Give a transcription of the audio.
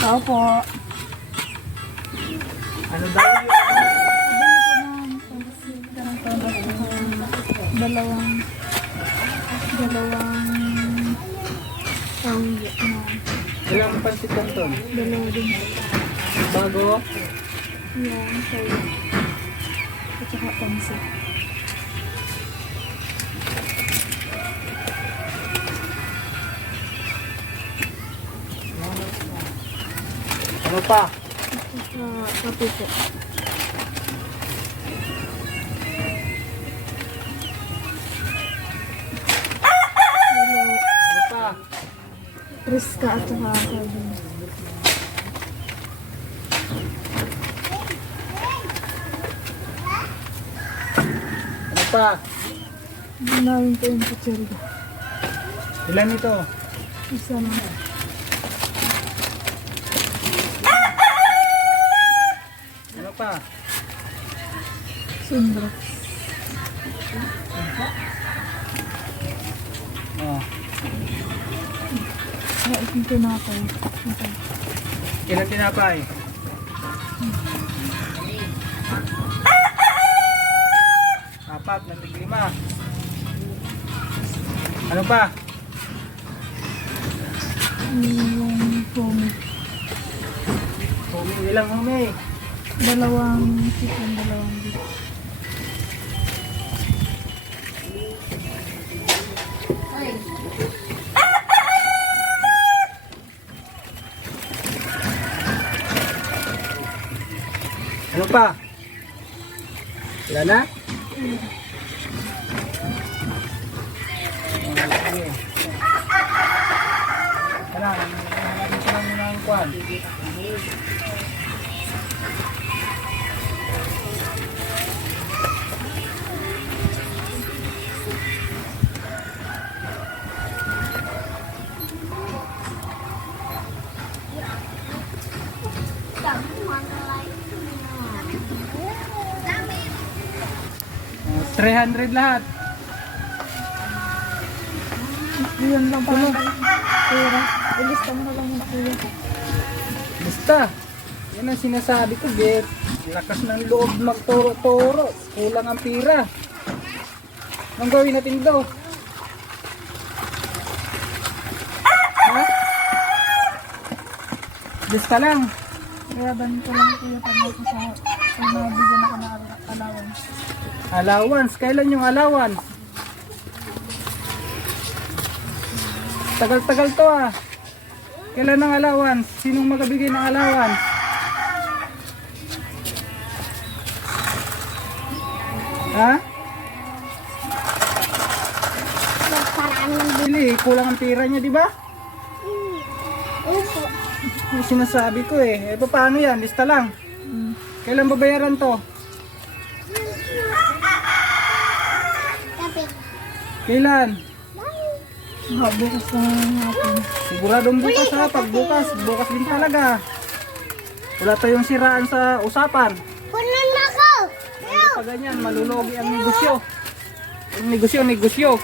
Tao po. Ano daw yun? Dalawang tawag na. Ilang pansit canton? Dalawa din. Bago? Yan, tawag. At saka pansit. Ano pa? At saka kape po. Ano pa? Riska at saka sabi. Ano pa? Hindi namin po yung kutsarga. Ilan ito? Isa lang. Ano pa? Sundrax. Oh. Saka itong tinapay. Ilan tinapay? Apat, nantig-5. Ano pa? Yung foamy. Humi, ilang humi? Dalawang chicken, dalawang beef. Ano pa? Wala na? Okay. Wala, hanapin ko lang muna ang kwan. Oh, 300 lahat. Yun lang pala. Pera. Ilista mo na lang yung kuya. Basta. Yan ang sinasabi ko, Get. Lakas ng loob magturo-turo. Kulang ang pira. Anong gawin natin daw? Ha? Basta lang. Kaya ban ko lang kuya pag nabigyan ako ng allowance. Allowance. Kailan yung allowance? Tagal-tagal to ah. Kailan ang allowance? Sinong magabigay ng allowance? Ha? Bili, kulang ang pira niya, di ba? Opo. Yung sinasabi ko eh. Paano yan? Lista lang. Kailan babayaran to? Kailan? Bukas na hapon. Siguradong bukas ha. Pag bukas, bukas din talaga. Wala tayong siraan sa usapan. Punan na ako! Pag ganyan, malulugi ang negosyo. Ang negosyo.